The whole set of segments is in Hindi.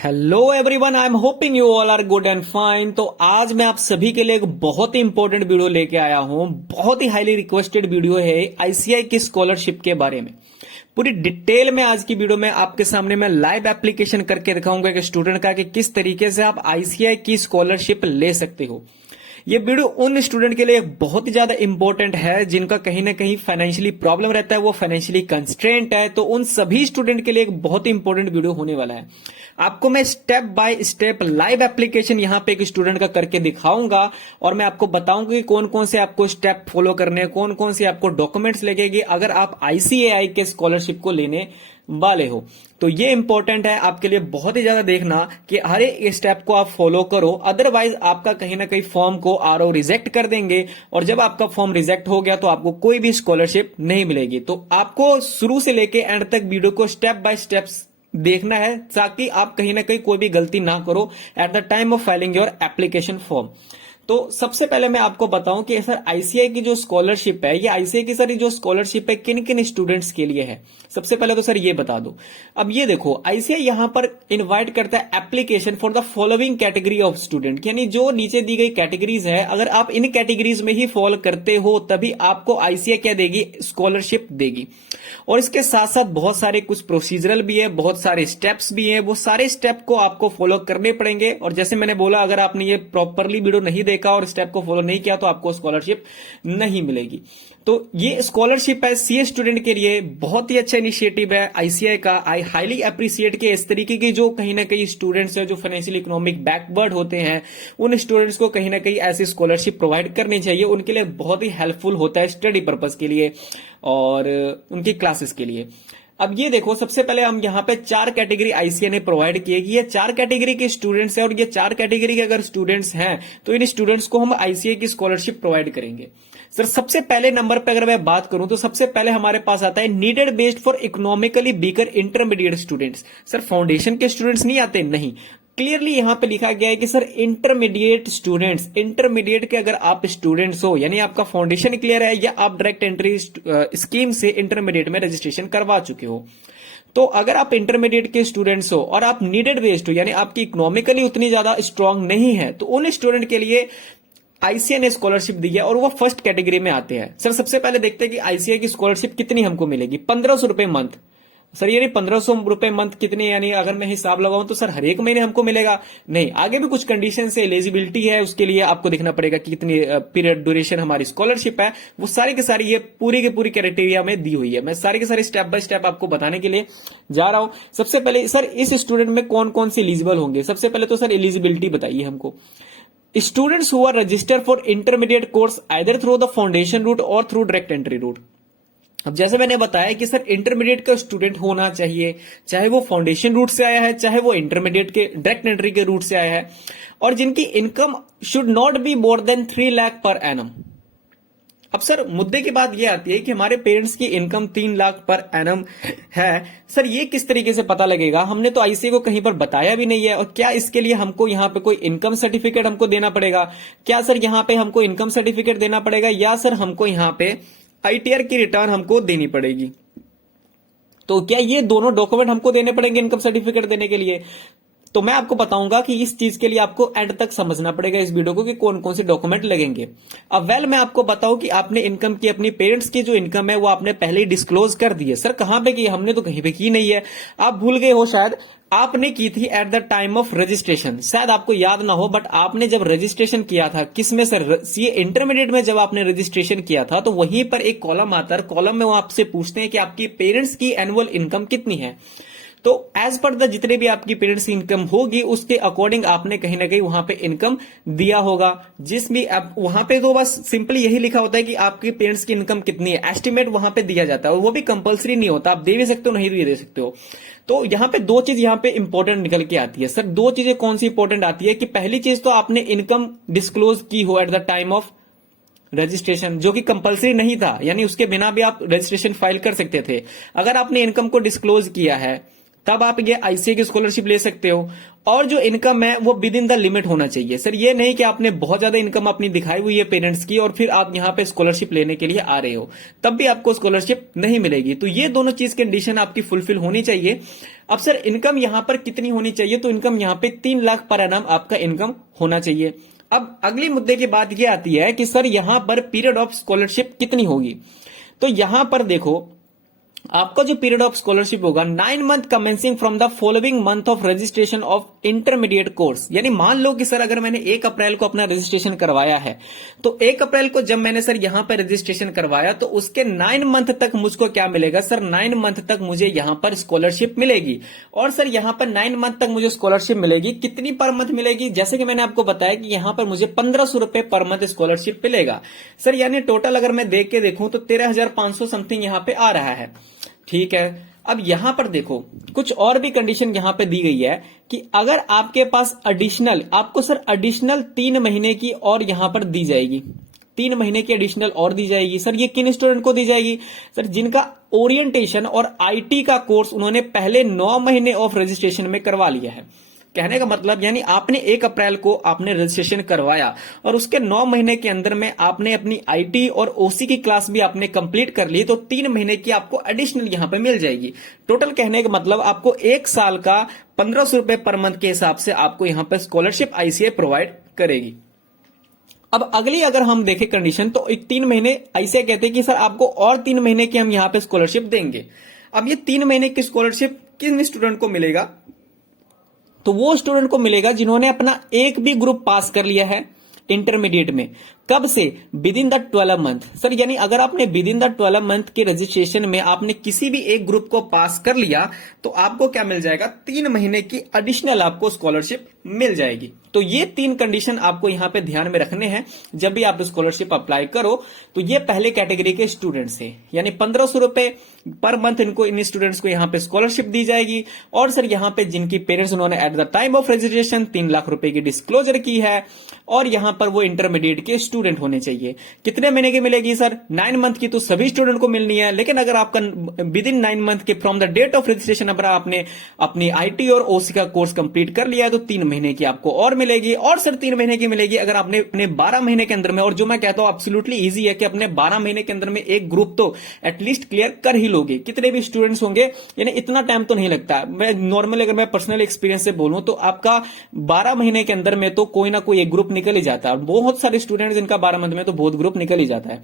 Hello everyone, I am hoping you all are good and fine. तो आज मैं आप सभी के लिए एक बहुत ही इंपॉर्टेंट वीडियो लेके आया हूं। बहुत ही हाईली रिक्वेस्टेड वीडियो है आईसीएआई की स्कॉलरशिप के बारे में। पूरी डिटेल में आज की वीडियो में आपके सामने मैं लाइव एप्लीकेशन करके दिखाऊंगा कि स्टूडेंट का कि किस तरीके से आप आईसीएआई की स्कॉलरशिप ले सकते हो। ये वीडियो उन स्टूडेंट के लिए बहुत ही ज्यादा इंपॉर्टेंट है जिनका कहीं ना कहीं फाइनेंशियली प्रॉब्लम रहता है, वो फाइनेंशियली कंस्ट्रेंट है। तो उन सभी स्टूडेंट के लिए एक बहुत ही इंपॉर्टेंट वीडियो होने वाला है। आपको मैं step by step live application यहां पे एक स्टूडेंट का करके दिखाऊंगा और मैं आपको बताऊंगा कि कौन कौन से आपको स्टेप फॉलो करने हैं, कौन कौन से आपको डॉक्यूमेंट्स लगेंगे अगर आप आईसीएआई के स्कॉलरशिप को लेने वाले हो। तो ये इंपॉर्टेंट है आपके लिए, बहुत ही ज्यादा देखना कि हर एक स्टेप को आप फॉलो करो, अदरवाइज आपका कहीं ना कहीं फॉर्म को आरओ रिजेक्ट कर देंगे और जब आपका फॉर्म रिजेक्ट हो गया तो आपको कोई भी स्कॉलरशिप नहीं मिलेगी। तो आपको शुरू से लेके एंड तक वीडियो को स्टेप बाय स्टेप देखना है ताकि आप कहीं ना कहीं कोई भी गलती ना करो at the time of filing your application form. तो सबसे पहले मैं आपको बताऊं कि सर आईसीएआई की जो स्कॉलरशिप है, ये आईसीएआई की सर जो स्कॉलरशिप है किन किन स्टूडेंट्स के लिए है, सबसे पहले तो सर ये बता दो। अब ये देखो, आईसीएआई यहां पर इनवाइट करता है application for the following category of student, यानी जो नीचे दी गई कैटेगरीज है, अगर आप इन कैटेगरीज में ही फॉलो करते हो तभी आपको आईसीएआई क्या देगी, स्कॉलरशिप देगी। और इसके साथ साथ बहुत सारे कुछ प्रोसीजरल भी है, बहुत सारे स्टेप्स भी है, वो सारे स्टेप को आपको फॉलो करने पड़ेंगे। और जैसे मैंने बोला, अगर आपने ये प्रॉपरली वीडियो नहीं देखा और स्टेप को फॉलो नहीं किया तो आपको स्कॉलरशिप नहीं मिलेगी। तो ये स्कॉलरशिप है सीए स्टूडेंट के लिए, बहुत ही अच्छा इनिशिएटिव है आईसीएआई का। आई हाईली अप्रिशिएट कि इस तरीके की जो कहीं ना कहीं स्टूडेंट्स है जो फाइनेंशियल इकोनॉमिक बैकवर्ड होते हैं, उन स्टूडेंट्स को कहीं ना कहीं ऐसी स्कॉलरशिप प्रोवाइड करनी चाहिए। उनके लिए बहुत ही हेल्पफुल होता है स्टडी पर्पज के लिए और उनकी क्लासेस के लिए। अब ये देखो, सबसे पहले हम यहाँ पे 4 कैटेगरी आईसीएआई ने प्रोवाइड किए कि ये 4 कैटेगरी के स्टूडेंट्स हैं और ये 4 कैटेगरी के अगर स्टूडेंट्स हैं तो इन स्टूडेंट्स को हम आईसीएआई की स्कॉलरशिप प्रोवाइड करेंगे। सर सबसे पहले नंबर पे अगर मैं बात करूं तो सबसे पहले हमारे पास आता है needed based for economically weaker intermediate students. Sir foundation के स्टूडेंट्स नहीं आते, नहीं, क्लियरली यहां पे लिखा गया है कि सर इंटरमीडिएट स्टूडेंट्स, इंटरमीडिएट के अगर आप स्टूडेंट्स हो, यानी आपका फाउंडेशन क्लियर है या आप डायरेक्ट एंट्री स्कीम से इंटरमीडिएट में रजिस्ट्रेशन करवा चुके हो, तो अगर आप इंटरमीडिएट के स्टूडेंट्स हो और आप नीडेड बेस्ड हो, यानी आपकी इकोनॉमिकली उतनी ज्यादा स्ट्रांग नहीं है, तो उन स्टूडेंट के लिए आईसीएआई ने स्कॉलरशिप दी है और वो फर्स्ट कैटेगरी में आते हैं। सर सबसे पहले देखते हैं कि आईसीएआई की स्कॉलरशिप कितनी हमको मिलेगी। 1500 रुपए मंथ। सर ये 1500 रुपए मंथ कितने, यानी अगर मैं हिसाब लगाऊं तो सर हर एक महीने हमको मिलेगा, नहीं, आगे भी कुछ कंडीशन से एलिजिबिलिटी है, उसके लिए आपको देखना पड़ेगा कि कितनी पीरियड ड्यूरेशन हमारी स्कॉलरशिप है। वो सारी की सारी ये पूरी की पूरी क्राइटेरिया में दी हुई है। मैं सारे के सारे स्टेप बाय स्टेप आपको बताने के लिए जा रहा हूं। सबसे पहले सर इस स्टूडेंट में कौन कौन से एलिजिबल होंगे, सबसे पहले तो सर एलिजिबिलिटी बताइए हमको। Students who are registered for intermediate course either through the foundation route और थ्रू डायरेक्ट एंट्री रूट। अब जैसे मैंने बताया कि सर इंटरमीडिएट का स्टूडेंट होना चाहिए, चाहे वो फाउंडेशन रूट से आया है, चाहे वो इंटरमीडिएट के डायरेक्ट एंट्री के रूट से आया है, और जिनकी income should not be more than 3 lakh per annum. अब सर मुद्दे की बात यह आती है कि हमारे पेरेंट्स की इनकम 3 लाख पर एनम है। सर ये किस तरीके से पता लगेगा, हमने तो आईसीएआई को कहीं पर बताया भी नहीं है। और क्या इसके लिए हमको यहाँ पे कोई इनकम सर्टिफिकेट हमको देना पड़ेगा? क्या सर यहाँ पे हमको इनकम सर्टिफिकेट देना पड़ेगा या सर हमको यहाँ पे आईटीआर की रिटर्न हमको देनी पड़ेगी? तो क्या ये दोनों डॉक्यूमेंट हमको देने पड़ेंगे इनकम सर्टिफिकेट देने के लिए? तो मैं आपको बताऊंगा कि इस चीज के लिए आपको एंड तक समझना पड़ेगा इस वीडियो को कि कौन कौन से डॉक्यूमेंट लगेंगे। अब मैं आपको बताऊं कि आपने इनकम की, अपनी पेरेंट्स की जो इनकम है वो आपने पहले ही डिस्क्लोज कर दी है। सर कहां पे की? हमने तो कहीं पे की नहीं है, आप भूल गए हो शायद। आपने की थी at the time of registration, शायद आपको याद ना हो, बट आपने जब रजिस्ट्रेशन किया था, किसमें सर, सीए इंटरमीडिएट में जब आपने रजिस्ट्रेशन किया था तो वहीं पर एक कॉलम आता है, कॉलम में वो आपसे पूछते हैं कि आपकी पेरेंट्स की एनुअल इनकम कितनी है। तो एज पर द जितने भी आपकी पेरेंट्स की इनकम होगी उसके अकॉर्डिंग आपने कहीं ना कहीं वहां पे इनकम दिया होगा, जिसमें आप वहां पे तो बस सिंपली यही लिखा होता है कि आपकी पेरेंट्स की इनकम कितनी है, एस्टिमेट वहां पे दिया जाता है, और वो भी कंपलसरी नहीं होता, आप दे भी सकते हो नहीं भी दे सकते हो। तो यहाँ पे 2 चीज यहाँ पे इंपॉर्टेंट निकल के आती है। सर 2 चीजें कौन सी इंपॉर्टेंट आती है कि पहली चीज तो आपने इनकम डिस्क्लोज की हो at the time of registration, जो कि कंपलसरी नहीं था, यानी उसके बिना भी आप रजिस्ट्रेशन फाइल कर सकते थे। अगर आपने इनकम को डिस्क्लोज किया है तब आप ये आईसीए की स्कॉलरशिप ले सकते हो। और जो इनकम है वो विद इन द लिमिट होना चाहिए सर, ये नहीं कि आपने बहुत ज्यादा इनकम अपनी दिखाई हुई है पेरेंट्स की और फिर आप यहाँ पे स्कॉलरशिप लेने के लिए आ रहे हो, तब भी आपको स्कॉलरशिप नहीं मिलेगी। तो ये दोनों चीज कंडीशन आपकी फुलफिल होनी चाहिए। अब सर इनकम यहाँ पर कितनी होनी चाहिए, तो इनकम यहाँ पे 3 लाख पर एनम आपका इनकम होना चाहिए। अब अगली मुद्दे की बात ये आती है कि सर यहां पर पीरियड ऑफ स्कॉलरशिप कितनी होगी। तो यहां पर देखो, आपका जो पीरियड ऑफ स्कॉलरशिप होगा 9 month commencing from the following month of registration of intermediate course. यानी मान लो कि सर अगर मैंने 1 अप्रैल को अपना रजिस्ट्रेशन करवाया है, तो 1 अप्रैल को जब मैंने सर यहां पर रजिस्ट्रेशन करवाया तो उसके 9 मंथ तक मुझको क्या मिलेगा सर, 9 मंथ तक मुझे यहां पर स्कॉलरशिप मिलेगी। और सर यहां पर 9 मंथ तक मुझे स्कॉलरशिप मिलेगी, कितनी पर मंथ मिलेगी, जैसे कि मैंने आपको बताया कि यहां पर मुझे 1500 रुपए पर मंथ स्कॉलरशिप मिलेगा सर। यानी टोटल अगर मैं देख के देखूं तो 13,500 समथिंग यहां पे आ रहा है, ठीक है। अब यहां पर देखो कुछ और भी कंडीशन यहां पे दी गई है कि अगर आपके पास एडिशनल, आपको सर एडिशनल 3 महीने की और यहां पर दी जाएगी, 3 महीने की एडिशनल और दी जाएगी। सर ये किन स्टूडेंट को दी जाएगी सर, जिनका ओरिएंटेशन और आईटी का कोर्स उन्होंने पहले 9 महीने ऑफ रजिस्ट्रेशन में करवा लिया है। कहने का मतलब यानी आपने 1 अप्रैल को आपने रजिस्ट्रेशन करवाया और उसके 9 महीने के अंदर में आपने अपनी आईटी और ओसी की क्लास भी आपने कंप्लीट कर ली, तो 3 महीने की आपको एडिशनल यहां पे मिल जाएगी। टोटल कहने का मतलब आपको 1 साल का 1500 रुपए पर मंथ के हिसाब से आपको यहां पर स्कॉलरशिप आईसीए प्रोवाइड करेगी। अब अगली अगर हम देखें कंडीशन, तो 3 महीने ऐसे कहते हैं कि सर आपको और 3 महीने की हम यहां पे स्कॉलरशिप देंगे। अब ये 3 महीने की स्कॉलरशिप किन स्टूडेंट को मिलेगा, तो वो स्टूडेंट को मिलेगा जिन्होंने अपना एक भी ग्रुप पास कर लिया है इंटरमीडिएट में। कब से, with in the 12 month sir. यानी अगर आपने विद इन द 12 मंथ के रजिस्ट्रेशन में आपने किसी भी एक ग्रुप को पास कर लिया, तो आपको क्या मिल जाएगा, 3 महीने की एडिशनल आपको स्कॉलरशिप मिल जाएगी। तो ये 3 कंडीशन आपको यहां पे ध्यान में रखने हैं जब भी आप स्कॉलरशिप अप्लाई करो। तो ये पहले कैटेगरी के स्टूडेंट्स है, यानी 1500 रुपए पर मंथ इनको, इन स्टूडेंट्स को यहां पे स्कॉलरशिप दी जाएगी। और सर यहां पे जिनकी पेरेंट्स उन्होंने at the time of registration 3 lakh रुपए की डिस्क्लोजर की है और यहां पर वो इंटरमीडिएट के स्टूडेंट होने चाहिए। कितने महीने की मिलेगी सर, 9 मंथ की तो सभी स्टूडेंट को मिलनी है। लेकिन अगर आपका विद इन 9 मंथ के from the date of registration अगर आपने अपनी आईटी और ओसी का कोर्स कंप्लीट कर लिया है, तो 3 महीने की आपको और मिलेगी। और सर 3 महीने की मिलेगी अगर आपने अपने 12 महीने के अंदर में, और जो मैं कहता हूं एब्सोल्युटली इजी है कि अपने 12 महीने के अंदर में एक ग्रुप तो एटलीस्ट क्लियर कर ही लोगे। कितने भी स्टूडेंट्स होंगे, यानी इतना टाइम तो नहीं लगता। मैं नॉर्मली अगर मैं पर्सनल एक्सपीरियंस से बोलूं तो आपका 12 महीने के अंदर में तो कोई ना कोई एक ग्रुप निकल ही जाता है। बहुत सारे स्टूडेंट्स जिनका 12 मंथ में तो बहुत ग्रुप निकल ही जाता है।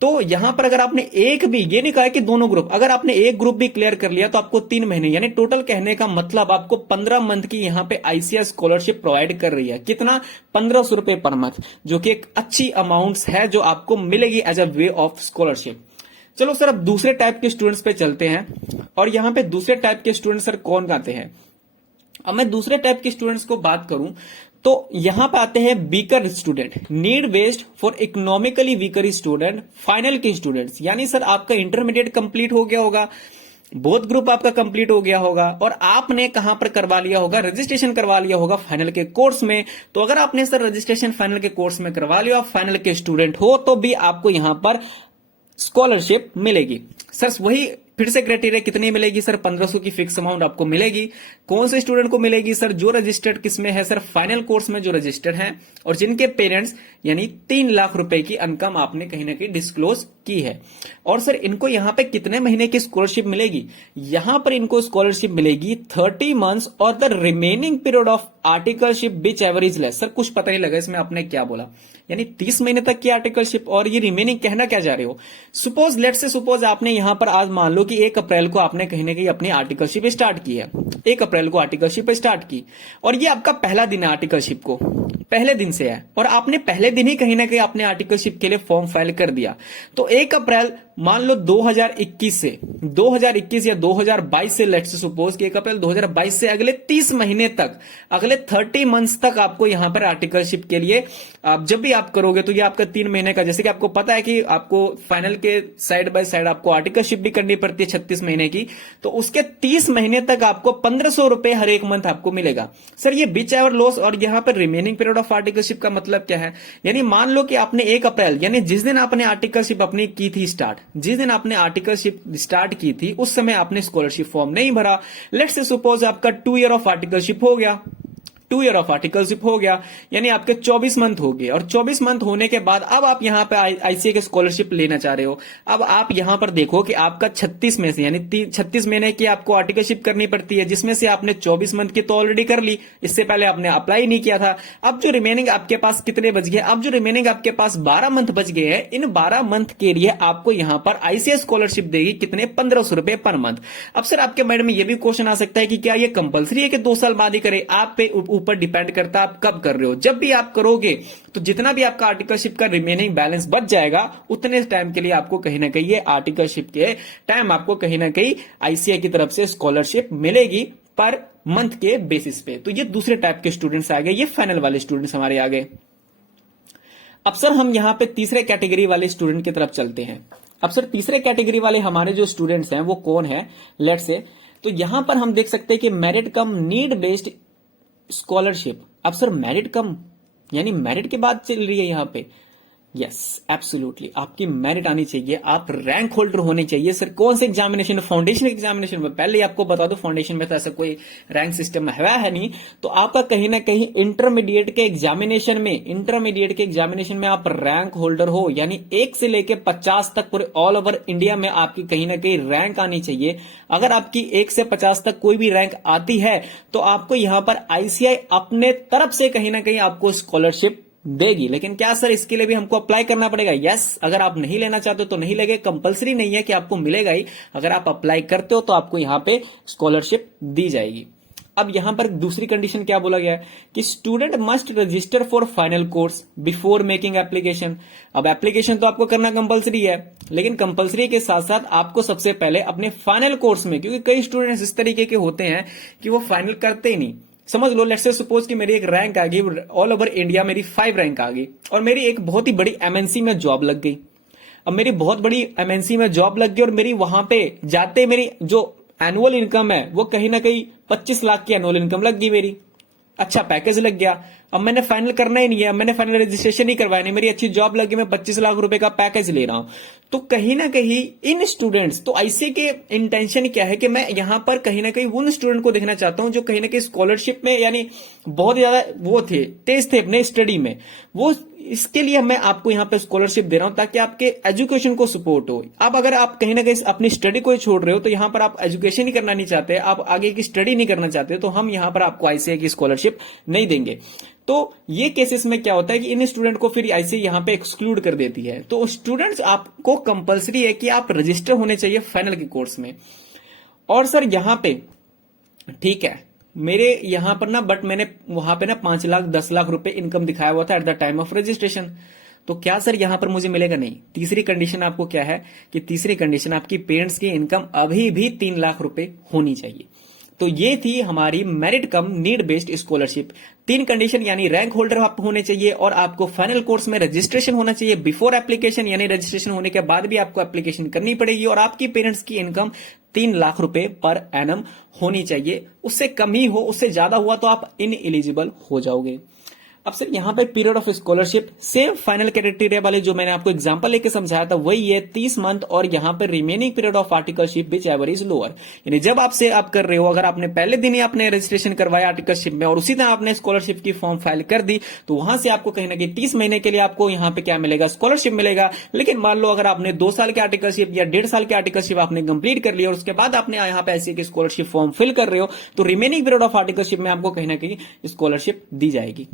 तो यहां पर अगर आपने एक भी, ये नहीं कहा कि दोनों ग्रुप, अगर आपने एक ग्रुप भी क्लियर कर लिया तो आपको 3 महीने, यानी टोटल कहने का मतलब आपको 15 मंथ की यहां पे आईसीएस स्कॉलरशिप प्रोवाइड कर रही है। कितना, 1500 रुपए पर मंथ, जो कि एक अच्छी अमाउंट है जो आपको मिलेगी as a way of scholarship. चलो सर अब दूसरे टाइप के स्टूडेंट्स पे चलते हैं। और यहां पे दूसरे टाइप के स्टूडेंट्स सर कौन आते हैं। अब मैं दूसरे टाइप के स्टूडेंट्स को बात करूं तो यहां पे आते हैं weaker student, need based for economically weaker student, final के स्टूडेंट्स। यानी सर आपका इंटरमीडिएट कंप्लीट हो गया होगा, बोथ ग्रुप आपका कंप्लीट हो गया होगा और आपने कहां पर करवा लिया होगा, रजिस्ट्रेशन करवा लिया होगा फाइनल के कोर्स में। तो अगर आपने सर रजिस्ट्रेशन फाइनल के कोर्स में करवा लिया, फाइनल के स्टूडेंट हो, तो भी आपको यहां पर स्कॉलरशिप मिलेगी। सर वही फिर से क्राइटेरिया कितनी मिलेगी सर, 1500 की फिक्स अमाउंट आपको मिलेगी। कौन से स्टूडेंट को मिलेगी सर, जो रजिस्टर्ड किसमें है सर, फाइनल कोर्स में जो रजिस्टर्ड है और जिनके पेरेंट्स यानी 3 लाख रुपए की इनकम आपने कहीं ना कहीं डिस्क्लोज की है। और सर इनको यहां पे कितने महीने की स्कॉलरशिप मिलेगी, यहां पर इनको स्कॉलरशिप मिलेगी 30 मंथ्स और the remaining period of articleship which ever is less. Sir कुछ पता नहीं लगा इसमें आपने क्या बोला, यानी 30 महीने तक की आर्टिकलशिप और ये रिमेनिंग कहना क्या जा रहे हो। सपोज लेट से सपोज आपने यहां पर आज मान लो कि 1 अप्रैल को आपने कहीं ना कहीं अपनी आर्टिकलशिप स्टार्ट की है, 1 अप्रैल को आर्टिकलशिप स्टार्ट की और ये आपका पहला दिन है आर्टिकलशिप को, पहले दिन से है और आपने पहले दिन ही कहीं ना कहीं अपने आर्टिकलशिप के लिए फॉर्म फाइल कर दिया। तो 1 अप्रैल मान लो 2021 से 2021 या 2022 से, लेट्स से सपोज कि 1 अप्रैल 2022 से अगले 30 महीने तक, अगले 30 मंथ्स तक आपको यहां पर आर्टिकलशिप के लिए आप जब भी आप करोगे तो ये आपका 3 महीने का, जैसे कि आपको पता है कि आपको फाइनल के साइड बाय साइड आपको आर्टिकलशिप भी करनी पड़ती पड़ती है 36 महीने की, तो उसके 30 महीने तक आपको 1500 रुपए हर एक मंथ आपको मिलेगा। सर ये बिच एवर लॉस और यहाँ पर रिमेनिंग पीरियड ऑफ आर्टिकलशिप का मतलब क्या है? यानी मान लो कि आपने 1 अप्रैल यानी जिस दिन आपने आर्टिकलशिप अपनी की थी स्टार्ट, जिस दिन आपने आर्टिकलशिप स्टार्ट की थी उस समय आपने स्कॉलरशिप फॉर्म नहीं भरा। लेट्स से सपोज आपका 2 ईयर ऑफ आर्टिकलशिप हो गया, 2 ईयर ऑफ आर्टिकलशिप हो गया, यानी आपके 24 मंथ हो गए, और 24 मंथ होने के बाद अब आप यहां पे आईसीए की स्कॉलरशिप लेना चाह रहे हो। अब आप यहां पर देखो कि आपका 36 में से यानी 36 महीने की आपको आर्टिकलशिप करनी पड़ती है, जिसमें से आपने 24 मंथ की तो ऑलरेडी कर ली, इससे पहले आपने अप्लाई नहीं किया था। अब जो रिमेनिंग आपके पास कितने बच गए? अब जो रिमेनिंग आपके पास 12 मंथ बच गए हैं, इन 12 मंथ के लिए आपको यहां पर आईसीए स्कॉलरशिप देगी कितने? 1500 रुपए पर मंथ। अब सर आपके माइंड में यह भी क्वेश्चन आ सकता है कि क्या यह कंपलसरी है कि 2 साल बाद ही करे? आप पे ऊपर डिपेंड करता है आप कब कर रहे हो। जब भी आप करोगे तो जितना भी आपका आर्टिकलशिप का रिमेनिंग बैलेंस बच जाएगा, उतने टाइम के लिए आपको कहीं ना कहीं ये आर्टिकलशिप के टाइम आपको कहीं ना कहीं आईसीए की तरफ से स्कॉलरशिप मिलेगी पर मंथ के बेसिस पे। तो ये दूसरे टाइप के स्टूडेंट्स आ गए, ये फाइनल वाले स्टूडेंट्स हमारे आ गए। अब सर हम यहां पे तीसरे कैटेगरी वाले स्टूडेंट की तरफ चलते हैं। अब सर तीसरे कैटेगरी वाले हमारे जो स्टूडेंट्स हैं वो कौन है? लेट्स से तो यहां पर हम देख सकते हैं कि मेरिट कम नीड बेस्ड स्कॉलरशिप। अब सर मेरिट कम यानी मेरिट के बाद चल रही है यहां पे। यस एब्सोल्युटली, आपकी मेरिट आनी चाहिए, आप रैंक होल्डर होने चाहिए। सर कौन से एग्जामिनेशन? फाउंडेशन एग्जामिनेशन में। पहले आपको बता दो फाउंडेशन में तो ऐसा कोई रैंक सिस्टम है नहीं, तो आपका कहीं ना कहीं इंटरमीडिएट के एग्जामिनेशन में आप रैंक होल्डर हो, यानी 1 से लेकर 50 तक पूरे ऑल ओवर इंडिया में आपकी कहीं ना कहीं रैंक आनी चाहिए। अगर आपकी 1 से 50 तक कोई भी रैंक आती है तो आपको यहां पर आईसीआई अपने तरफ से कहीं ना कहीं आपको स्कॉलरशिप देगी। लेकिन क्या सर इसके लिए भी हमको अप्लाई करना पड़ेगा? यस, अगर आप नहीं लेना चाहते तो नहीं लेंगे, कंपलसरी नहीं है कि आपको मिलेगा ही। अगर आप अप्लाई करते हो तो आपको यहां पे स्कॉलरशिप दी जाएगी। अब यहां पर दूसरी कंडीशन क्या बोला गया है कि student must register for final course before making application. अब एप्लीकेशन तो आपको करना कंपलसरी है, लेकिन कंपलसरी के साथ साथ आपको सबसे पहले अपने फाइनल कोर्स में, क्योंकि कई स्टूडेंट्स इस तरीके के होते हैं कि वो फाइनल करते ही नहीं। समझ लो लेट्स से सपोज कि मेरी एक रैंक आ गई ऑल ओवर इंडिया, मेरी 5 रैंक आ गई और मेरी एक बहुत ही बड़ी एमएनसी में जॉब लग गई। अब मेरी बहुत बड़ी एमएनसी में जॉब लग गई और मेरी वहां पे जाते मेरी जो एनुअल इनकम है वो कहीं ना कहीं 25 लाख की एनुअल इनकम लग गई मेरी। अच्छा पैकेज लग गया, अब मैंने फाइनल करना ही नहीं है, मैंने फाइनल रजिस्ट्रेशन नहीं करवाया, नहीं मेरी अच्छी जॉब लगी, मैं 25 लाख रुपए का पैकेज ले रहा हूं। तो कहीं ना कहीं इन स्टूडेंट्स, तो आईसीए के इंटेंशन क्या है कि मैं यहां पर कहीं ना कहीं उन स्टूडेंट को देखना चाहता हूं जो कहीं ना कहीं स्कॉलरशिप में यानी बहुत ज्यादा वो थे, तेज थे अपने स्टडी में, वो इसके लिए मैं आपको यहां पे स्कॉलरशिप दे रहा हूं ताकि आपके एजुकेशन को सपोर्ट हो। अब अगर आप कहीं ना कहीं अपनी स्टडी को छोड़ रहे हो तो यहां पर आप एजुकेशन ही करना नहीं चाहते, आप आगे की स्टडी नहीं करना चाहते, तो हम यहां पर आपको आईसीए की स्कॉलरशिप नहीं देंगे। तो ये केसेस में क्या होता है कि इन स्टूडेंट को फिर आईसीए यहां पे एक्सक्लूड कर देती है। तो स्टूडेंट्स आपको कंपलसरी है कि आप रजिस्टर होने चाहिए फाइनल के कोर्स में। और सर यहां पे ठीक है मेरे यहां पर ना, बट मैंने वहां पे ना 5 लाख 10 लाख रुपए इनकम दिखाया हुआ था at the time of registration, तो क्या सर यहां पर मुझे मिलेगा? नहीं। तीसरी कंडीशन आपको क्या है कि तीसरी कंडीशन आपकी पेरेंट्स की इनकम अभी भी 3 लाख रुपए होनी चाहिए। तो ये थी हमारी मेरिट कम नीड बेस्ड स्कॉलरशिप। 3 कंडीशन यानी रैंक होल्डर आप होने चाहिए और आपको फाइनल कोर्स में रजिस्ट्रेशन होना चाहिए बिफोर एप्लीकेशन, यानी रजिस्ट्रेशन होने के बाद भी आपको एप्लीकेशन करनी पड़ेगी, और आपकी पेरेंट्स की इनकम 3 लाख रुपए पर एनम होनी चाहिए। उससे कम ही हो, उससे ज्यादा हुआ तो आप इनएलिजिबल हो जाओगे। अब सर यहां पे period of scholarship same final criteria वाले जो मैंने आपको एग्जांपल लेके समझाया था वही है 30 मंथ, और यहां पे remaining period of articleship which ever is lower, यानी जब आपसे आप कर रहे हो, अगर आपने पहले दिन ही आपने रजिस्ट्रेशन करवाया आर्टिकलशिप में और उसी दिन आपने स्कॉलरशिप की फॉर्म फाइल कर दी, तो वहां से आपको कहीं ना कहीं 30 महीने के लिए आपको यहां पे क्या मिलेगा? स्कॉलरशिप मिलेगा। लेकिन मान लो अगर आपने 2 साल के आर्टिकलशिप या 1.5 साल के आर्टिकलशिप आपने कंप्लीट कर लिया और उसके बाद आपने यहां पे ऐसी की स्कॉलरशिप फॉर्म फिल कर रहे हो, तो रिमेनिंग पीरियड ऑफ आर्टिकलशिप में आपको कहीं ना कहीं स्कॉलरशिप दी जाएगी।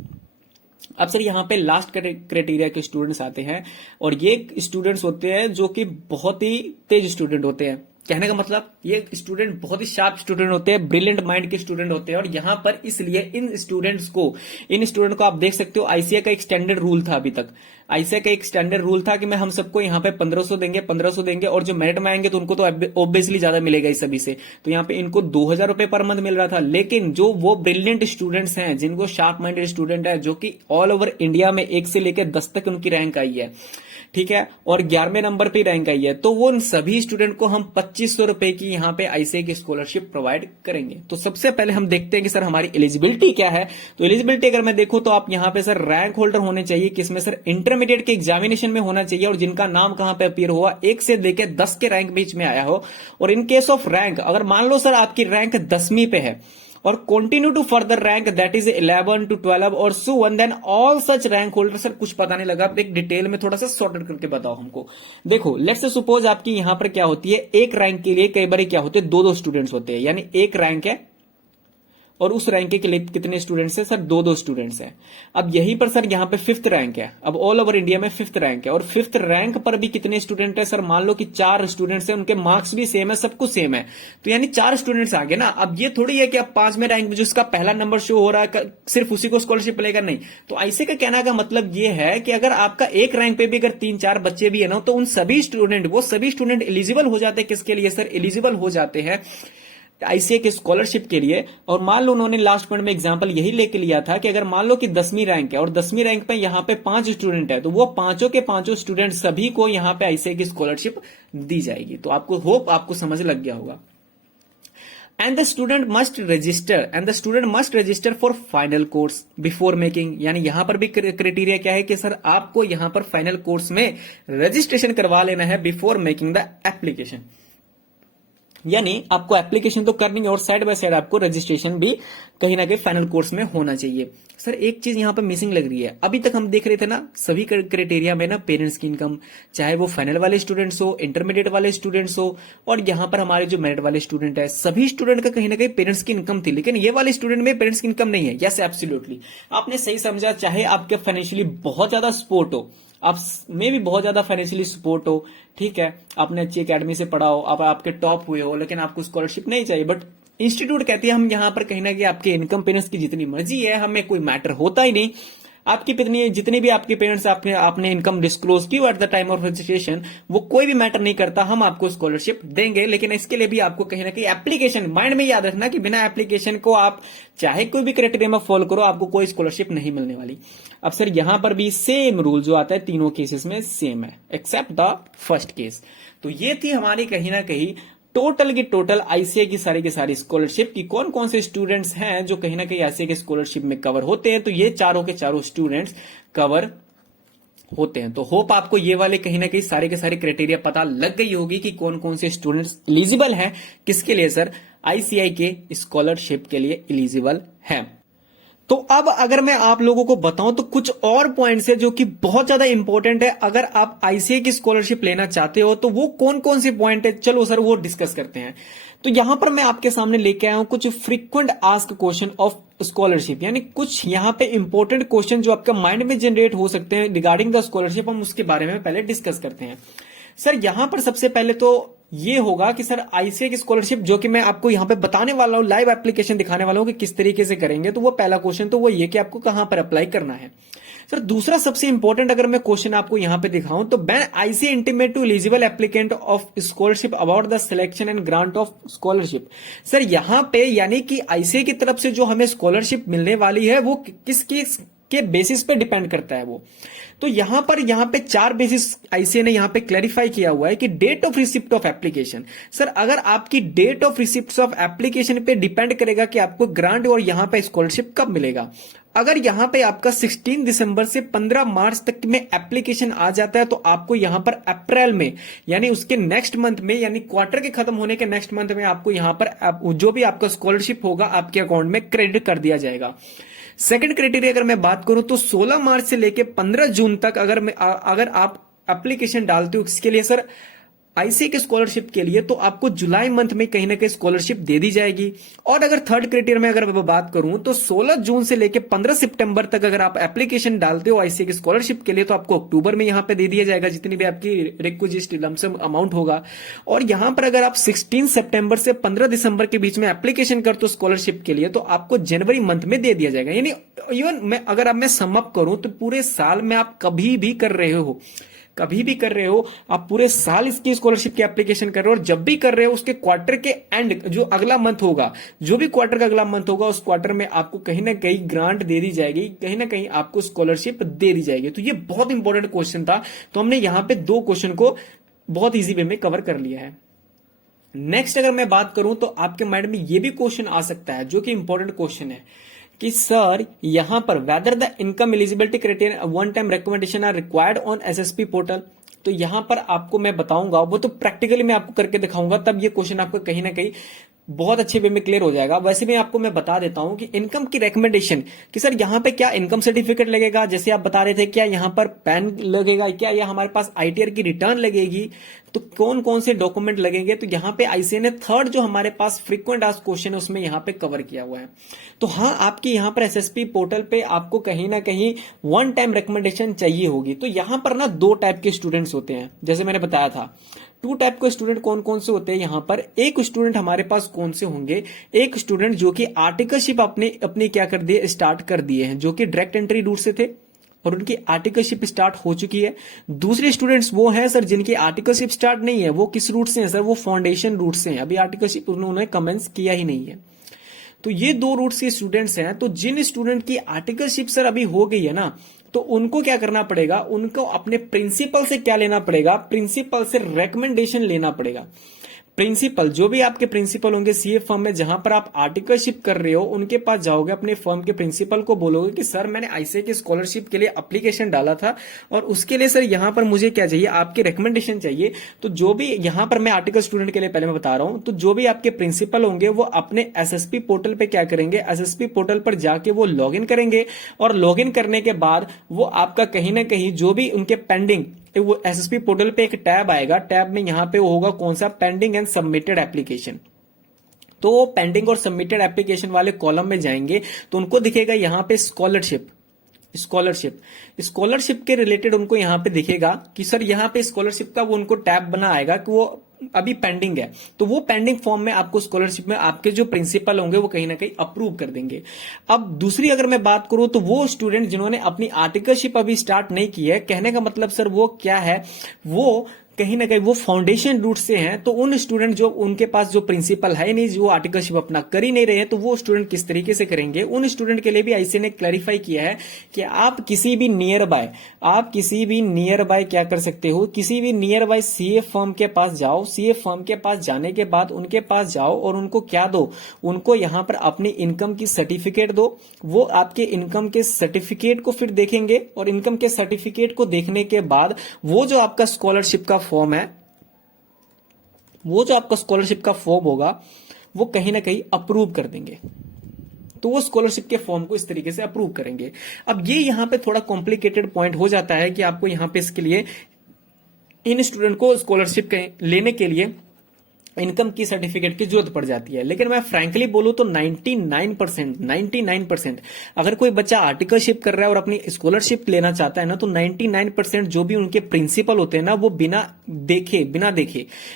अब सर यहां पे लास्ट क्राइटेरिया के स्टूडेंट्स आते हैं, और ये स्टूडेंट्स होते हैं जो कि बहुत ही तेज स्टूडेंट होते हैं। कहने का मतलब ये स्टूडेंट बहुत ही शार्प स्टूडेंट होते हैं, ब्रिलियंट माइंड के स्टूडेंट होते हैं, और यहां पर इसलिए इन स्टूडेंट को आप देख सकते हो आईसीए का एक स्टैंडर्ड रूल था। अभी तक आईसीए का एक स्टैंडर्ड रूल था कि मैं हम सबको यहां पे 1500 देंगे, और जो मेरिट में आएंगे तो उनको तो ऑब्वियसली ज्यादा मिलेगा इस सभी से, तो यहां पे इनको 2000 रुपए पर मंथ मिल रहा था। लेकिन जो वो ब्रिलियंट स्टूडेंट्स हैं, जिनको शार्प माइंडेड स्टूडेंट है, जो कि ऑल ओवर इंडिया में 1 से लेकर 10 तक उनकी रैंक आई है, ठीक है, और 11वें नंबर पे रैंक आई है, तो वो उन सभी स्टूडेंट को हम 2500 रुपए की यहाँ पे आईसीआई की स्कॉलरशिप प्रोवाइड करेंगे। तो सबसे पहले हम देखते हैं कि सर हमारी एलिजिबिलिटी क्या है। तो एलिजिबिलिटी अगर मैं देखूं तो आप यहाँ पे सर रैंक होल्डर होने चाहिए, किसमें सर इंटरमीडिएट के एग्जामिनेशन में होना चाहिए, और जिनका नाम कहां पे अपीयर हुआ 1 से लेकर 10 के रैंक बीच में आया हो। और इन केस ऑफ रैंक, अगर मान लो सर आपकी रैंक 10वीं पे है और continue to further rank that is 11 to 12 और so on, then all such rank holder. Sir कुछ पता नहीं लगा, एक डिटेल में थोड़ा सा सॉर्ट आउट करके बताओ हमको। देखो लेट्स सपोज आपकी यहां पर क्या होती है, एक रैंक के लिए कई बार क्या होते हैं, दो स्टूडेंट्स होते हैं, यानी एक रैंक है और उस रैंक के लिए कितने स्टूडेंट्स हैं सर, दो स्टूडेंट्स हैं। अब यहीं पर सर यहां पे 5th रैंक है, अब ऑल ओवर इंडिया में 5th रैंक है, और 5th रैंक पर भी कितने स्टूडेंट है सर, मान लो कि 4 स्टूडेंट्स हैं, उनके मार्क्स भी सेम है, सब कुछ सेम है, तो यानी 4 स्टूडेंट्स आ गए ना। अब ये थोड़ी है कि अब 5वें रैंक में जिसका पहला नंबर शो हो रहा है सिर्फ उसी को स्कॉलरशिप मिलेगा, नहीं। तो ऐसे का कहना का मतलब ये है कि अगर आपका एक रैंक पे भी अगर 3-4 बच्चे भी है ना, तो उन सभी स्टूडेंट एलिजिबल हो जाते हैं, किसके लिए सर, एलिजिबल हो जाते हैं आईसीआई के स्कॉलरशिप के लिए। और मान लो उन्होंने लास्ट पॉइंट में एग्जांपल यही लेके लिया था कि अगर मान लो कि 10वीं रैंक है और 10वीं रैंक पे यहाँ पे 5 स्टूडेंट है, तो वो पांचों के पांचों स्टूडेंट सभी को यहाँ पे आईसीआई की स्कॉलरशिप दी जाएगी। तो आपको होप आपको समझ लग गया होगा। And the student must register for final course before making, यानी यहां पर भी क्राइटेरिया क्या है कि सर आपको यहां पर फाइनल कोर्स में रजिस्ट्रेशन करवा लेना है बिफोर मेकिंग द एप्लीकेशन, यानी आपको एप्लीकेशन तो करनी है और साइड बाय साइड आपको रजिस्ट्रेशन भी कहीं ना कहीं फाइनल कोर्स में होना चाहिए। सर एक चीज यहां पे मिसिंग लग रही है, अभी तक हम देख रहे थे ना सभी क्राइटेरिया में ना पेरेंट्स की इनकम, चाहे वो फाइनल वाले स्टूडेंट्स हो, इंटरमीडिएट वाले स्टूडेंट्स हो, और यहां पर हमारे जो मेरिट वाले स्टूडेंट है, सभी स्टूडेंट का कहीं ना कहीं पेरेंट्स की इनकम थी, लेकिन ये वाले स्टूडेंट में पेरेंट्स की इनकम नहीं है। यस एब्सोल्युटली, आपने सही समझा। चाहे आपके फाइनेंशियली बहुत ज्यादा सपोर्ट हो, आप में भी बहुत ज्यादा फाइनेंशियली सपोर्ट हो, ठीक है, आपने अच्छी एकेडमी से पढ़ा हो, आप आपके टॉप हुए हो, लेकिन आपको स्कॉलरशिप नहीं चाहिए, बट इंस्टीट्यूट कहती है हम यहां पर कहीं ना कहीं आपके इनकम पेरेंट्स की जितनी मर्जी है, हमें कोई मैटर होता ही नहीं, आपकी जितनी भी आपके पेरेंट्स आपने इनकम डिस्क्लोज की at the time of registration, वो कोई भी मैटर नहीं करता, हम आपको स्कॉलरशिप देंगे। लेकिन इसके लिए भी आपको कहीं ना कहीं एप्लीकेशन, माइंड में याद रखना कि बिना एप्लीकेशन को आप चाहे कोई भी क्राइटेरिया में फॉलो करो, आपको कोई स्कॉलरशिप नहीं मिलने वाली। अब सर यहां पर भी सेम रूल जो आता है तीनों केसेस में सेम है, एक्सेप्ट द फर्स्ट केस। तो ये थी हमारी कहीं ना कहीं टोटल की टोटल आईसीआई की सारी स्कॉलरशिप की कौन कौन से स्टूडेंट्स हैं जो कहीं ना कहीं आईसीआई के स्कॉलरशिप में कवर होते हैं। तो ये चारों के चारों स्टूडेंट्स कवर होते हैं। तो होप आपको ये वाले कहीं ना कहीं सारे के सारे क्राइटेरिया पता लग गई होगी कि कौन कौन से स्टूडेंट्स एलिजिबल हैं, किसके लिए सर, आईसीआई के स्कॉलरशिप के लिए एलिजिबल है। तो अब अगर मैं आप लोगों को बताऊं तो कुछ और पॉइंट्स है जो कि बहुत ज्यादा इंपॉर्टेंट है, अगर आप आईसीआई की स्कॉलरशिप लेना चाहते हो तो वो कौन कौन से पॉइंट है, चलो सर वो डिस्कस करते हैं। तो यहां पर मैं आपके सामने लेके आया हूं कुछ frequent ask question of scholarship, यानी कुछ यहां पे इंपॉर्टेंट क्वेश्चन जो आपके माइंड में जनरेट हो सकते हैं रिगार्डिंग द स्कॉलरशिप, हम उसके बारे में पहले डिस्कस करते हैं। सर यहां पर सबसे पहले तो ये होगा कि सर आईसीआई की स्कॉलरशिप, जो कि मैं आपको यहां पे बताने वाला हूं, लाइव एप्लीकेशन दिखाने वाला हूं कि किस तरीके से करेंगे। तो वो पहला क्वेश्चन तो वो ये कि आपको कहां पर अप्लाई करना है। सर दूसरा सबसे इंपॉर्टेंट अगर मैं क्वेश्चन आपको यहां पे दिखाऊं तो when ICI intimate to eligible applicant of scholarship about the selection and grant of scholarship. Sir यहां पे यानी कि आईसीआई की तरफ से जो हमें स्कॉलरशिप मिलने वाली है वो किसकी के बेसिस पे डिपेंड करता है वो। तो यहां पे 4 बेसिस आईसीआई ने यहां पे क्लैरिफाई किया हुआ है कि date of receipt of application. Sir अगर आपकी date of receipt of application पे डिपेंड करेगा कि आपको ग्रांट और यहां पे स्कॉलरशिप कब मिलेगा। अगर यहां पे आपका 16 दिसंबर से 15 मार्च तक में एप्लीकेशन आ जाता है तो आपको यहां पर अप्रैल में, यानी उसके नेक्स्ट मंथ में, यानी क्वार्टर के खत्म होने के नेक्स्ट मंथ में आपको यहां पर जो भी आपका स्कॉलरशिप होगा आपके अकाउंट में क्रेडिट कर दिया जाएगा। सेकंड क्राइटेरिया अगर मैं बात करूं तो 16 मार्च से लेकर 15 जून तक अगर आप एप्लीकेशन डालते हो इसके लिए सर आईसीआई के स्कॉलरशिप के लिए, तो आपको जुलाई मंथ में कहीं ना कहीं स्कॉलरशिप दे दी जाएगी। और अगर थर्ड क्राइटेरिया में अगर मैं बात करूं तो 16 जून से लेकर 15 सितंबर तक अगर आप एप्लीकेशन डालते हो आईसीआई की स्कॉलरशिप के लिए तो आपको अक्टूबर में यहां पे दे दिया जाएगा जितनी भी आपकी रिक्विजिट लमसम अमाउंट होगा। और यहां पर अगर आप 16 सितंबर से 15 दिसंबर के बीच में एप्लीकेशन करते हो स्कॉलरशिप के लिए तो आपको जनवरी मंथ में दे दिया जाएगा। यानी इवन मैं अगर अब मैं सम अप करूं तो पूरे साल में आप कभी भी कर रहे हो, कभी भी कर रहे हो, आप पूरे साल इसकी स्कॉलरशिप की एप्लीकेशन कर रहे हो, और जब भी कर रहे हो उसके क्वार्टर के एंड जो अगला मंथ होगा, जो भी क्वार्टर का अगला मंथ होगा, उस क्वार्टर में आपको कहीं ना कहीं ग्रांट दे दी जाएगी, कहीं ना कहीं आपको स्कॉलरशिप दे दी जाएगी। तो ये बहुत इंपॉर्टेंट क्वेश्चन था, तो हमने यहां पे दो क्वेश्चन को बहुत इजी वे में कवर कर लिया है। नेक्स्ट अगर मैं बात करूं तो आपके माइंड में ये भी क्वेश्चन आ सकता है, जो कि इंपॉर्टेंट क्वेश्चन है कि सर यहां पर whether the income eligibility criteria one time recommendation are required on SSP portal. तो यहां पर आपको मैं बताऊंगा, वो तो प्रैक्टिकली मैं आपको करके दिखाऊंगा, तब ये क्वेश्चन आपको कहीं ना कहीं बहुत अच्छे वे में क्लियर हो जाएगा। वैसे भी आपको मैं बता देता हूं कि इनकम की रिकमेंडेशन, कि सर यहां पे क्या इनकम सर्टिफिकेट लगेगा, जैसे आप बता रहे थे, क्या यहां पर पैन लगेगा, क्या या हमारे पास आईटीआर की रिटर्न लगेगी, तो कौन कौन से डॉक्यूमेंट लगेंगे, तो यहां पे आईसीए ने थर्ड जो हमारे पास फ्रीक्वेंट आस्क्ड क्वेश्चन है उसमें यहां पे कवर किया हुआ है। तो हाँ, आपके यहां पर एसएसपी पोर्टल पे आपको कहीं ना कहीं वन टाइम रिकमेंडेशन चाहिए होगी। तो यहां पर ना दो टाइप के स्टूडेंट्स होते हैं, जैसे मैंने बताया था, टू टाइप के स्टूडेंट कौन कौन से होते हैं यहां पर। एक स्टूडेंट हमारे पास कौन से होंगे, एक स्टूडेंट जो कि आर्टिकलशिप अपनी क्या कर दिए, स्टार्ट कर दिए हैं, जो कि डायरेक्ट एंट्री रूट से थे और उनकी आर्टिकलशिप स्टार्ट हो चुकी है। दूसरे स्टूडेंट्स वो हैं सर जिनकी आर्टिकलशिप स्टार्ट नहीं है, वो किस रूट से हैं सर, वो फाउंडेशन रूट से हैं, अभी आर्टिकलशिप उन्होंने कमेंस किया ही नहीं है। तो ये दो रूट्स के स्टूडेंट्स हैं। तो जिन स्टूडेंट की आर्टिकलशिप सर अभी हो गई है ना, तो उनको क्या करना पड़ेगा, उनको अपने प्रिंसिपल से क्या लेना पड़ेगा, प्रिंसिपल से रेकमेंडेशन लेना पड़ेगा। प्रिंसिपल, जो भी आपके प्रिंसिपल होंगे सीए फर्म में जहां पर आप आर्टिकलशिप कर रहे हो, उनके पास जाओगे, अपने फर्म के प्रिंसिपल को बोलोगे कि सर मैंने आईसीए की स्कॉलरशिप के लिए एप्लीकेशन डाला था और उसके लिए सर यहां पर मुझे क्या चाहिए, आपके रिकमेंडेशन चाहिए। तो जो भी यहां पर मैं आर्टिकल स्टूडेंट के लिए पहले मैं बता रहा हूं, तो जो भी आपके प्रिंसिपल होंगे वो अपने एसएसपी पोर्टल पे क्या करेंगे, एसएसपी पोर्टल पर जाके वो लॉग इन करेंगे, और लॉग इन करने के बाद वो आपका कहीं ना कहीं जो भी उनके पेंडिंग, वो एसएसपी पोर्टल पे एक टैब आएगा, टैब में यहां पे वो होगा कौन सा, पेंडिंग एंड सबमिटेड एप्लीकेशन। तो वो पेंडिंग और सबमिटेड एप्लीकेशन वाले कॉलम में जाएंगे तो उनको दिखेगा यहां पे स्कॉलरशिप, स्कॉलरशिप के रिलेटेड उनको यहां पे दिखेगा कि सर यहां पे स्कॉलरशिप का वो उनको टैब बना आएगा कि वो अभी पेंडिंग है। तो वो पेंडिंग फॉर्म में आपको स्कॉलरशिप में आपके जो प्रिंसिपल होंगे वो कहीं ना कहीं अप्रूव कर देंगे। अब दूसरी अगर मैं बात करूं तो वो स्टूडेंट जिन्होंने अपनी आर्टिकलशिप अभी स्टार्ट नहीं की है, कहने का मतलब सर वो क्या है, वो कहीं ना कहीं वो फाउंडेशन रूट से हैं। तो उन स्टूडेंट जो उनके पास जो प्रिंसिपल है नहीं, जो आर्टिकलशिप अपना कर ही नहीं रहे हैं, तो वो स्टूडेंट किस तरीके से करेंगे, उन स्टूडेंट के लिए भी आईसीए ने क्लैरिफाई किया है कि आप किसी भी नियर बाय क्या कर सकते हो, किसी भी नियर बाय सीए फर्म के पास जाओ, सीए फर्म के पास जाने के बाद उनके पास जाओ और उनको क्या दो, उनको यहां पर अपनी इनकम की सर्टिफिकेट दो। वो आपके इनकम के सर्टिफिकेट को फिर देखेंगे और इनकम के सर्टिफिकेट को देखने के बाद वो जो आपका स्कॉलरशिप का फॉर्म है, वो जो आपका स्कॉलरशिप का फॉर्म होगा वो कहीं ना कहीं अप्रूव कर देंगे। तो वो स्कॉलरशिप के फॉर्म को इस तरीके से अप्रूव करेंगे। अब ये यहां पे थोड़ा कॉम्प्लिकेटेड पॉइंट हो जाता है कि आपको यहां पे इसके लिए इन स्टूडेंट को स्कॉलरशिप लेने के लिए इनकम की सर्टिफिकेट की जरूरत पड़ जाती है। लेकिन मैं फ्रैंकली बोलूं तो 99% अगर कोई बच्चा आर्टिकलशिप कर रहा है और अपनी स्कॉलरशिप लेना चाहता है ना, तो 99% जो भी उनके प्रिंसिपल होते हैं ना, वो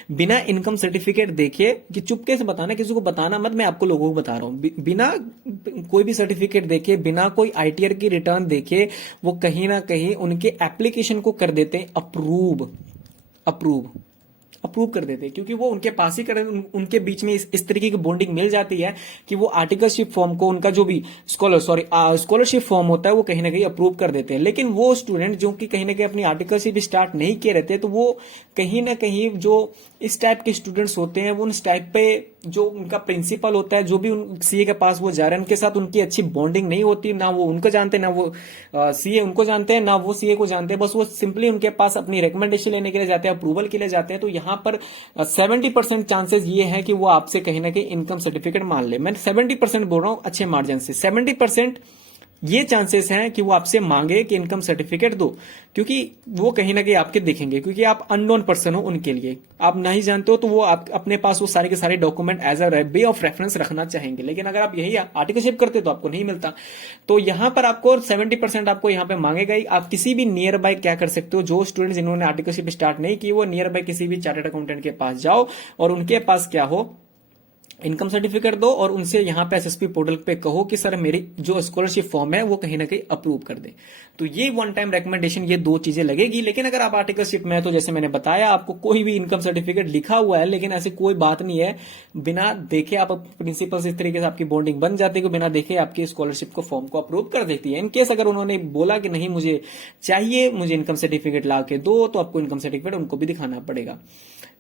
बिना इनकम सर्टिफिकेट देखे, कि चुपके से बताना, किसी को बताना मत, मैं आपको लोगों को बता रहा हूं, बिना कोई भी सर्टिफिकेट देखे, बिना कोई आईटीआर की रिटर्न देखे, वो कहीं ना कहीं उनके एप्लीकेशन को कर देते हैं अप्रूव कर देते हैं, क्योंकि वो उनके पास ही उनके बीच में इस तरीके की बॉन्डिंग मिल जाती है कि वो आर्टिकलशिप फॉर्म को, उनका जो भी स्कॉलरशिप फॉर्म होता है वो कहीं ना कहीं अप्रूव कर देते हैं। लेकिन वो स्टूडेंट जो कि कहीं ना कहीं अपनी आर्टिकलशिप स्टार्ट नहीं किए रहते, तो वो कहीं ना कहीं जो इस टाइप के स्टूडेंट्स होते हैं, वो उस टाइप पे जो उनका प्रिंसिपल होता है, जो भी सीए के पास वो जा रहे हैं, उनके साथ उनकी अच्छी बॉन्डिंग नहीं होती, ना वो उनको जानते, ना वो सीए उनको जानते हैं, ना वो सीए को जानते हैं। बस वो सिंपली उनके पास अपनी रिकमेंडेशन लेने के लिए जाते हैं, अप्रूवल के लिए जाते हैं। तो यहाँ पर 70% चांसेस ये है कि वो आपसे कहीं ना कहीं इनकम सर्टिफिकेट मांग ले। मैं 70% बोल रहा हूं अच्छे मार्जिन से, 70% ये चांसेस हैं कि वो आपसे मांगे कि इनकम सर्टिफिकेट दो, क्योंकि वो कहीं ना कहीं आपके देखेंगे, क्योंकि आप अननोन पर्सन हो, उनके लिए आप नहीं जानते हो, तो वो आप अपने पास वो सारे के सारे document as a way of reference रखना चाहेंगे। लेकिन अगर आप यही आर्टिकलशिप करते तो आपको नहीं मिलता। तो यहां पर आपको 70% आपको यहां पे मांगेगा ही। आप किसी भी नियर बाय क्या कर सकते हो, जो स्टूडेंट जिन्होंने आर्टिकलशिप स्टार्ट नहीं की, वो नियर बाय किसी भी चार्टर्ड अकाउंटेंट के पास जाओ और उनके पास क्या हो, इनकम सर्टिफिकेट दो और उनसे यहाँ पे एसएसपी पोर्टल पे कहो कि सर मेरी जो स्कॉलरशिप फॉर्म है वो कहीं ना कहीं अप्रूव कर दे। तो ये वन टाइम रिकमेंडेशन, ये दो चीजें लगेगी। लेकिन अगर आप आर्टिकलशिप में, तो जैसे मैंने बताया आपको, कोई भी इनकम सर्टिफिकेट लिखा हुआ है लेकिन ऐसी कोई बात नहीं है, बिना देखे आप प्रिंसिपल से इस तरीके से आपकी बॉन्डिंग बन जाती है कि बिना देखे आपकी स्कॉलरशिप को फॉर्म को अप्रूव कर देती है। इनकेस अगर उन्होंने बोला कि नहीं मुझे चाहिए, मुझे इनकम सर्टिफिकेट ला के दो, तो आपको इनकम सर्टिफिकेट उनको भी दिखाना पड़ेगा।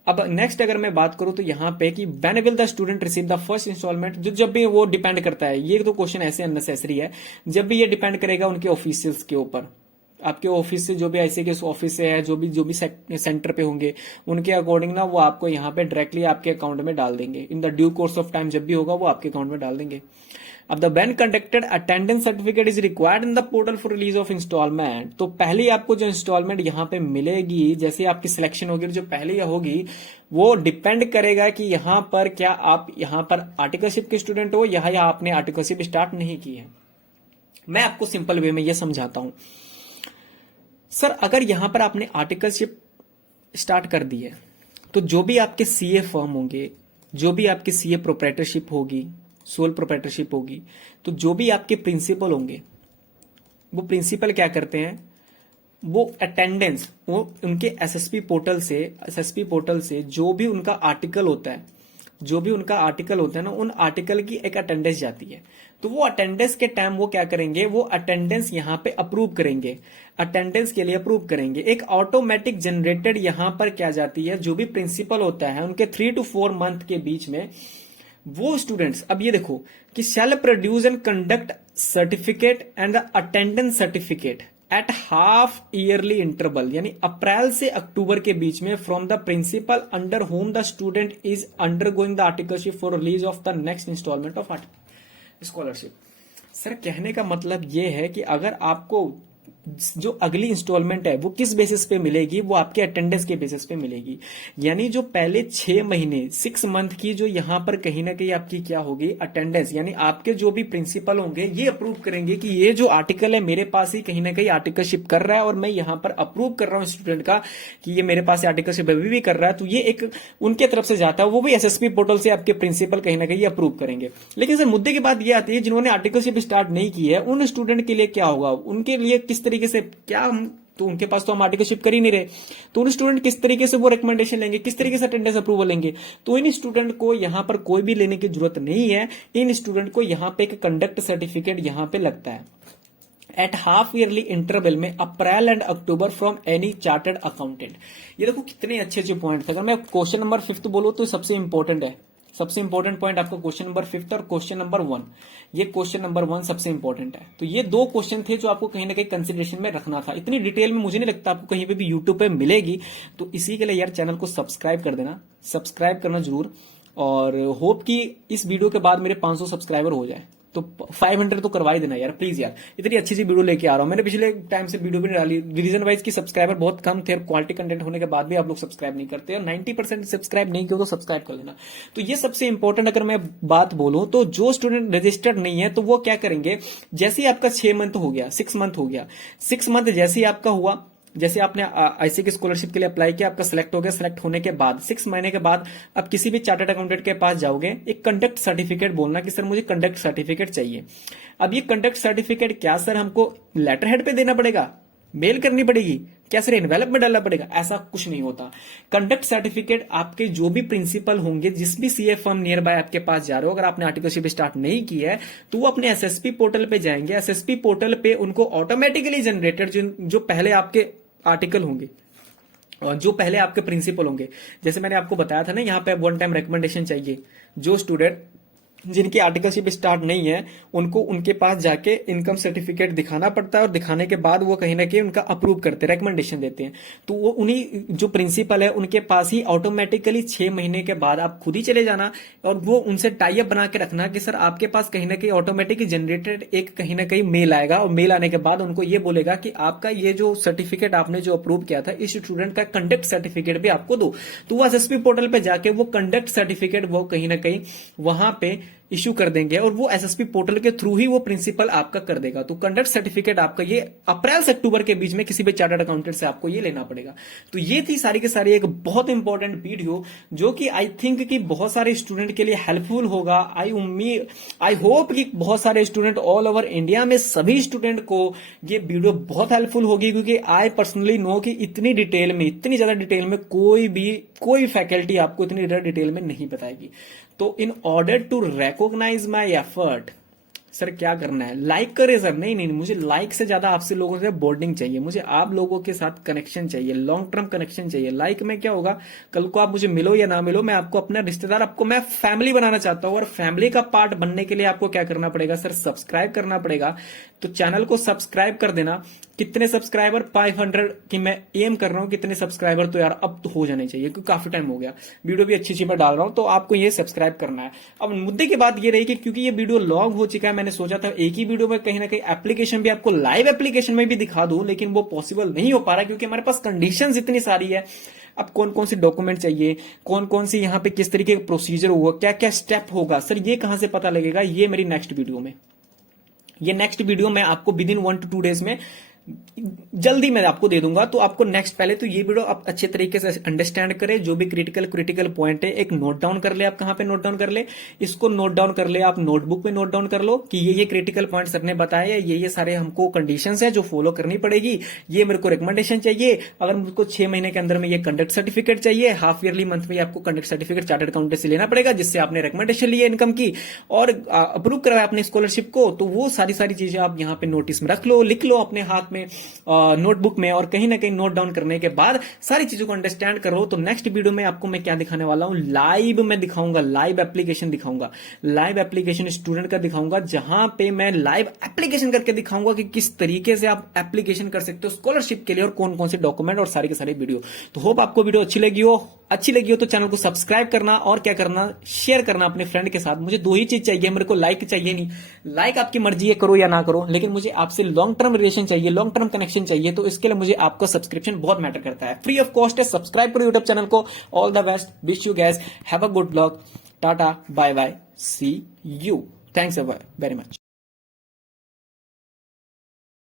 अब नेक्स्ट अगर मैं बात करूं तो यहां पे कि when will the student receive the first instalment, जो जब भी वो डिपेंड करता है, ये तो क्वेश्चन ऐसे अननेसेसरी है, जब भी ये डिपेंड करेगा उनके ऑफिशियल्स के ऊपर। आपके ऑफिस से जो भी ऐसे के ऑफिस से है, जो भी सेंटर पे होंगे, उनके अकॉर्डिंग ना वो आपको यहाँ पे डायरेक्टली आपके अकाउंट में डाल देंगे। In the due course of time जब भी होगा वो आपके अकाउंट में डाल देंगे। अब the when conducted attendance certificate is required in the portal for release of instalment, तो पहले आपको जो इंस्टॉलमेंट यहाँ पे मिलेगी, जैसे आपकी सिलेक्शन होगी, जो पहले होगी वो डिपेंड करेगा कि यहाँ पर क्या आप यहाँ पर आर्टिकलशिप के स्टूडेंट हो या आपने आर्टिकलशिप स्टार्ट नहीं की है। मैं आपको सिंपल वे में ये समझाता हूं। सर अगर यहां पर आपने आर्टिकलशिप स्टार्ट कर दी है, तो जो भी आपके सीए फर्म होंगे, जो भी आपकी सीए प्रोप्राइटरशिप होगी, सोल प्रोप्राइटरशिप होगी, तो जो भी आपके प्रिंसिपल होंगे, वो प्रिंसिपल क्या करते हैं, वो अटेंडेंस, वो उनके एसएसपी पोर्टल से जो भी उनका आर्टिकल होता है, ना, उन आर्टिकल की एक अटेंडेंस जाती है। तो वो अटेंडेंस के टाइम वो क्या करेंगे, वो अटेंडेंस यहां पे अप्रूव करेंगे, अटेंडेंस के लिए अप्रूव करेंगे। एक ऑटोमेटिक जनरेटेड यहां पर क्या जाती है, जो भी प्रिंसिपल होता है उनके 3 to 4 मंथ के बीच में वो स्टूडेंट्स, अब ये देखो कि shall produce and conduct certificate and the attendance certificate at half yearly interval, यानी अप्रैल से अक्टूबर के बीच में, from the principal under whom the student is undergoing the articleship for release of the next installment of scholarship. Sir कहने का मतलब ये है कि अगर आपको जो अगली इंस्टॉलमेंट है वो किस बेसिस पे मिलेगी, वो आपके अटेंडेंस के बेसिस पे मिलेगी। यानी जो पहले 6 महीने 6 मंथ की जो यहां पर कहीं ना कहीं आपकी क्या होगी, अटेंडेंस, यानी आपके जो भी प्रिंसिपल होंगे ये अप्रूव करेंगे कि ये जो आर्टिकल है मेरे पास ही कहीं ना कहीं आर्टिकलशिप कर रहा है, और मैं यहां पर अप्रूव कर रहा हूं स्टूडेंट का कि ये मेरे पास आर्टिकलशिप अभी भी कर रहा है। तो ये एक उनके तरफ से जाता है, वो भी एसएसपी पोर्टल से आपके प्रिंसिपल कहीं ना कहीं अप्रूव करेंगे। लेकिन सर मुद्दे की बात यह आती है, जिन्होंने आर्टिकलशिप स्टार्ट नहीं की है उन स्टूडेंट के लिए क्या होगा, उनके लिए किस तरीके से, क्या हम तो उनके पास तो हम आर्टिकलशिप कर ही नहीं रहे, तो उन स्टूडेंट किस तरीके से वो रिकमेंडेशन लेंगे, किस तरीके से अटेंडेंस अप्रूवल लेंगे। तो इन स्टूडेंट को यहां पर कोई भी लेने की जरूरत नहीं है। इन स्टूडेंट को यहां पे एक कंडक्ट सर्टिफिकेट यहां पे लगता है एट हाफ ईयरली इंटरवल में, April and October, from any chartered accountant. ये देखो कितने अच्छे अच्छे पॉइंट थे। अगर मैं क्वेश्चन नंबर 5 बोलूं तो सबसे इंपॉर्टेंट है, सबसे इंपॉर्टेंट पॉइंट आपका क्वेश्चन नंबर 5 और क्वेश्चन नंबर 1। ये क्वेश्चन नंबर 1 सबसे इंपॉर्टेंट है। तो ये 2 क्वेश्चन थे जो आपको कहीं ना कहीं कंसिडरेशन में रखना था। इतनी डिटेल में मुझे नहीं लगता आपको कहीं पे भी यूट्यूब पे मिलेगी। तो इसी के लिए यार चैनल को सब्सक्राइब कर देना, सब्सक्राइब करना जरूर। और होप कि इस वीडियो के बाद मेरे 500 सब्सक्राइबर हो जाए, तो 500 तो करवा ही देना यार प्लीज। यार इतनी अच्छी सी वीडियो लेके आ रहा हूं। मैंने पिछले टाइम से वीडियो भी नहीं डाली, रीजन वाइज की सब्सक्राइबर बहुत कम थे, और क्वालिटी कंटेंट होने के बाद भी आप लोग सब्सक्राइब नहीं करते, और 90% सब्सक्राइब नहीं किया तो सब्सक्राइब कर लेना। तो ये सबसे इंपॉर्टेंट अगर मैं बात बोलूं तो जो स्टूडेंट रजिस्टर्ड नहीं है तो वो क्या करेंगे, जैसे ही आपका 6 मंथ हो गया, 6 मंथ हो गया, 6 मंथ जैसे ही आपका हुआ, जैसे आपने आईसी की स्कॉलरशिप के लिए अप्लाई किया, आपका सिलेक्ट हो गया, सिलेक्ट होने के बाद 6 महीने के बाद आप किसी भी चार्टर्ड अकाउंटेंट के पास जाओगे, एक कंडक्ट सर्टिफिकेट बोलना कि सर मुझे कंडक्ट सर्टिफिकेट चाहिए। अब ये कंडक्ट सर्टिफिकेट क्या सर हमको लेटर हेड पे देना पड़ेगा, मेल करनी पड़ेगी, क्या सर एनवेलप में डालना पड़ेगा? ऐसा कुछ नहीं होता। कंडक्ट सर्टिफिकेट आपके जो भी प्रिंसिपल होंगे, जिस भी सीए फर्म नियर बाय आपके पास जा रहे हो, अगर आपने आर्टिकलशिप स्टार्ट नहीं की है तो वो अपने एसएसपी पोर्टल पे जाएंगे। एसएसपी पोर्टल पे उनको ऑटोमेटिकली जनरेटेड जो पहले आपके आर्टिकल होंगे और जो पहले आपके प्रिंसिपल होंगे, जैसे मैंने आपको बताया था ना, यहां पे वन टाइम रिकमेंडेशन चाहिए, जो स्टूडेंट जिनकी आर्टिकलशिप स्टार्ट नहीं है उनको उनके पास जाके इनकम सर्टिफिकेट दिखाना पड़ता है, और दिखाने के बाद वो कहीं ना कहीं उनका अप्रूव करते हैं, रिकमेंडेशन देते हैं। तो वो उन्हीं जो प्रिंसिपल है उनके पास ही ऑटोमेटिकली 6 महीने के बाद आप खुद ही चले जाना, और वो उनसे टाई अप बना के रखना कि सर आपके पास कहीं ना कहीं ऑटोमेटिकली जनरेटेड एक कहीं ना कहीं मेल आएगा, और मेल आने के बाद उनको ये बोलेगा कि आपका ये जो सर्टिफिकेट आपने जो अप्रूव किया था, इस स्टूडेंट का कंडक्ट सर्टिफिकेट भी आपको दो। तो वो एसएसपी पोर्टल पे जाके वो कंडक्ट सर्टिफिकेट वो कहीं ना कहीं वहां पे इशू कर देंगे और वो एसएसपी पोर्टल के थ्रू ही वो प्रिंसिपल आपका कर देगा। तो कंडक्ट सर्टिफिकेट आपका ये अप्रैल से अक्टूबर के बीच में किसी भी चार्टर्ड अकाउंटेंट से आपको ये लेना पड़ेगा। तो ये थी सारी की सारी एक बहुत इंपॉर्टेंट वीडियो जो कि आई थिंक कि बहुत सारे स्टूडेंट के लिए हेल्पफुल होगा। आई होप कि बहुत सारे स्टूडेंट ऑल ओवर इंडिया में सभी स्टूडेंट को ये वीडियो बहुत हेल्पफुल होगी, क्योंकि आई पर्सनली नो कि इतनी ज्यादा डिटेल में कोई फैकल्टी आपको इतनी डिटेल में नहीं बताएगी। तो in order to recognise my effort, sir क्या करना है? लाइक करे सर। नहीं, मुझे लाइक से ज्यादा आपसे लोगों से बॉन्डिंग चाहिए, मुझे आप लोगों के साथ कनेक्शन चाहिए, लॉन्ग टर्म कनेक्शन चाहिए। लाइक में क्या होगा, कल को आप मुझे मिलो या ना मिलो, मैं आपको अपना रिश्तेदार, आपको मैं फैमिली बनाना चाहता हूं। और फैमिली का पार्ट बनने के लिए आपको क्या करना पड़ेगा सर? सब्सक्राइब करना पड़ेगा। तो चैनल को सब्सक्राइब कर देना। कितने सब्सक्राइबर? 500 की मैं एम कर रहा हूं। कितने सब्सक्राइबर तो यार अब तो हो जाने चाहिए, क्योंकि काफी टाइम हो गया, वीडियो भी अच्छी मैं डाल रहा हूं। तो आपको ये सब्सक्राइब करना है। अब मुद्दे की बात ये रही कि क्योंकि ये वीडियो लॉन्ग हो चुका है, मैंने सोचा था एक ही वीडियो में कहीं ना कहीं एप्लीकेशन भी आपको लाइव एप्लीकेशन में भी दिखा दूं, लेकिन वो पॉसिबल नहीं हो पा रहा क्योंकि हमारे पास कंडीशंस इतनी सारी है। अब कौन कौन सी डॉक्यूमेंट चाहिए, कौन कौन सी यहाँ पे किस तरीके का प्रोसीजर होगा, क्या क्या स्टेप होगा, सर ये कहां से पता लगेगा? ये मेरी नेक्स्ट वीडियो में आपको विद इन 1 to 2 डेज में जल्दी मैं आपको दे दूंगा। तो आपको नेक्स्ट पहले तो ये वीडियो आप अच्छे तरीके से अंडरस्टैंड करें, जो भी क्रिटिकल पॉइंट है एक नोट डाउन कर ले। आप कहां पे नोट डाउन कर ले? इसको नोट डाउन कर ले, आप नोटबुक पे नोट डाउन कर लो कि ये क्रिटिकल पॉइंट सर ने बताए, ये सारे हमको कंडीशंस है जो फॉलो करनी पड़ेगी। ये मेरे को रिकमेंडेशन चाहिए। अगर मुझको 6 महीने के अंदर में ये कंडक्ट सर्टिफिकेट चाहिए, हाफ ईयरली मंथ में आपको कंडक्ट सर्टिफिकेट चार्टर्ड अकाउंटेंट से लेना पड़ेगा, जिससे आपने रिकमेंडेशन ली है इनकम की और अप्रूव करवाया अपने स्कॉलरशिप को। तो वो सारी चीजें आप यहाँ पे नोटिस में रख लो, लिख लो अपने हाथ में, नोटबुक में, और कहीं ना कहीं नोट डाउन करने के बाद सारी चीजों को अंडरस्टैंड करो। तो नेक्स्ट वीडियो में आपको मैं क्या दिखाने वाला हूं? लाइव में दिखाऊंगा, लाइव एप्लीकेशन दिखाऊंगा, लाइव एप्लीकेशन स्टूडेंट का दिखाऊंगा, जहां पे मैं लाइव एप्लीकेशन करके दिखाऊंगा कि किस तरीके से आप एप्लीकेशन कर सकते हो स्कॉलरशिप के लिए और कौन कौन से डॉक्यूमेंट और सारी के सारे वीडियो। तो होप आपको वीडियो अच्छी लगी हो तो चैनल को सब्सक्राइब करना और क्या करना, शेयर करना अपने फ्रेंड के साथ। मुझे 2 ही चीज चाहिए, मेरे को लाइक चाहिए नहीं। लाइक आपकी मर्जी है, करो या ना करो, लेकिन मुझे आपसे लॉन्ग टर्म रिलेशन चाहिए, लॉन्ग टर्म कनेक्शन चाहिए। तो इसके लिए मुझे आपका सब्सक्रिप्शन बहुत मैटर करता है। फ्री ऑफ कॉस्ट है, सब्सक्राइब करो यूट्यूब चैनल को। All the best, wish you guys have a good luck. Tata, bye bye, see you, thanks very much.